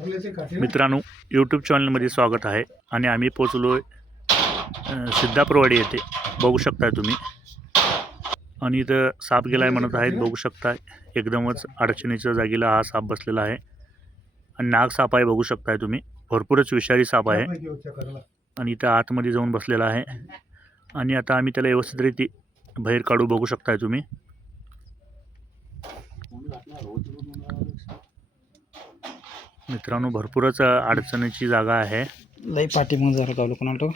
मित्रांनो, यूट्यूब चॅनलमध्ये स्वागत आहे आणि आम्ही पोचलो सिद्धापूरवाडी येथे बघू शकता तुम्ही। आणि इथं साप गेलाय म्हणत आहेत, बघू शकता एकदमच अडचणीच्या जागेला हा साप बसलेला आहे आणि नाग साप आहे, बघू शकता तुम्ही। भरपूरच विषारी साप आहे आणि इथं आतमध्ये जाऊन बसलेला आहे आणि आता आम्ही त्याला व्यवस्थितरित्या बाहेर काढू, बघू शकता तुम्ही। मित्रांनो, भरपूरच अडचणीची जागा आहे। लई पाठीमागे जरा गावलो कोणाला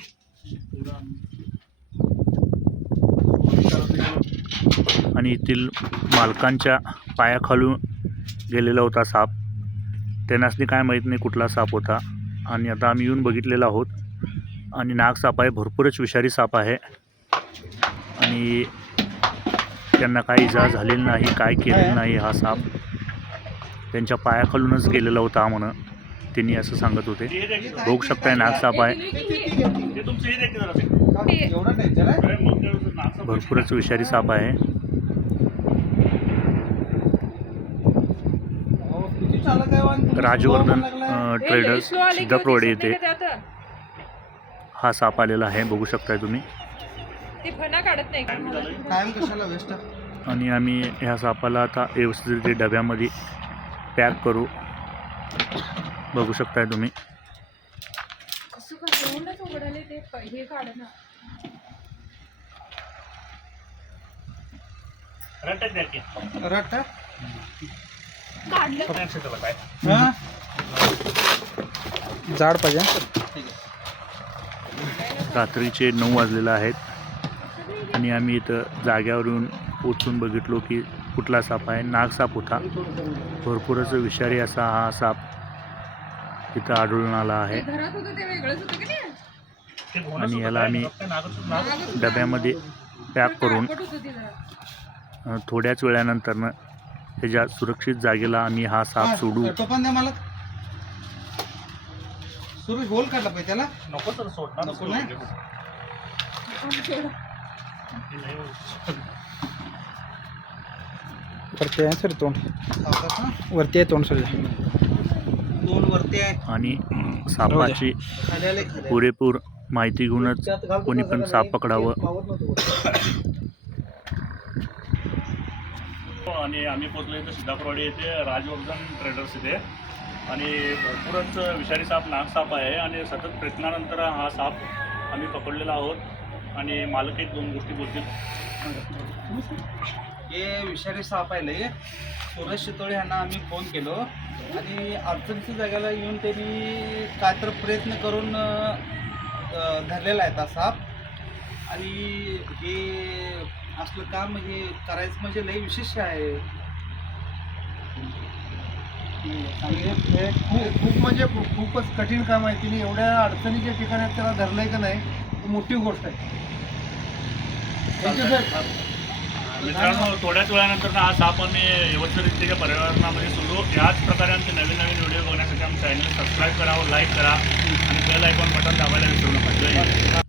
आणि येथील मालकांच्या पायाखालून गेलेला होता साप। त्यांनासनी काय माहीत नाही कुठला साप होता आणि आता आम्ही येऊन बघितलेला आहोत आणि नाग साप आहे, भरपूरच विषारी साप आहे आणि त्यांना काही इजा झालेली नाही, काय केलेलं नाही। हा साप त्यांच्या पायाखालूनच गेलेला होता म्हणून त्यांनी असं सांगत होते। बघू शकताय नाग साप आहे, भरपूरच विषारी साप आहे। राजवर्धन ट्रेडर्स सिद्धापूरवाडी येथे हा साप आलेला आहे, बघू शकताय तुम्ही। आणि आम्ही ह्या सापाला आता व्यवस्थित डब्यामध्ये पॅक करू, बघू शकताय तुम्ही। जाड पाहिजे। रात्रीचे 9 वाजलेले आहेत आणि आम्ही इथं जाग्यावरून उठून बघितलो की कुठला साप आहे, नाग साप होता। भरपूरच विषारी असा हा साप इथं आढळून आला आहे आणि याला आम्ही डब्यामध्ये पॅक करून थोड्याच वेळानंतर ह्याच्या सुरक्षित जागेला आम्ही हा साप सोडू। होल काढला पाहिजे त्याला, नको तर सोडणार, नको नाही। वरती आहे सर तोंड, वरती आहे तोंड सर, तोंड वरती आहे। आणि सापाची पुरेपूर माहिती घेऊनच कोणी पण साप पकडावं। आणि आम्ही पोचलो इथं सिद्धापूरवाडी येथे राजवर्धन ट्रेडर्स इथे आणि भरपूरच विषारी साप नाग साप आहे आणि सतत प्रयत्नानंतर हा साप आम्ही पकडलेला आहोत आणि मालक एक 2 गोष्टी बोलतील। हे विषारी साप आहे लय। सुरेश शितोळे यांना आम्ही फोन केलो आणि अडचणीच्या जागेला येऊन त्यांनी काय तर प्रयत्न करून धरलेला आहे हा साप आणि हे असलं काम हे करायचं म्हणजे लय विशेष आहे। खूप म्हणजे खूपच कठीण काम आहे। तिने एवढ्या अडचणीच्या ठिकाणी त्याला धरलंय का नाही, मोठी गोष्ट आहे। मित्रांनो, थोड्याच वेळानंतर हा साप आम्ही व्यवस्थितरित्या पर्यावरणामध्ये सोडू। याच प्रकारे आमचे नवीन व्हिडिओ बघण्यासाठी आमच्या चॅनल सबस्क्राईब करा, लाईक करा आणि बेल आयकॉन बटन दाबायला विसरू नका।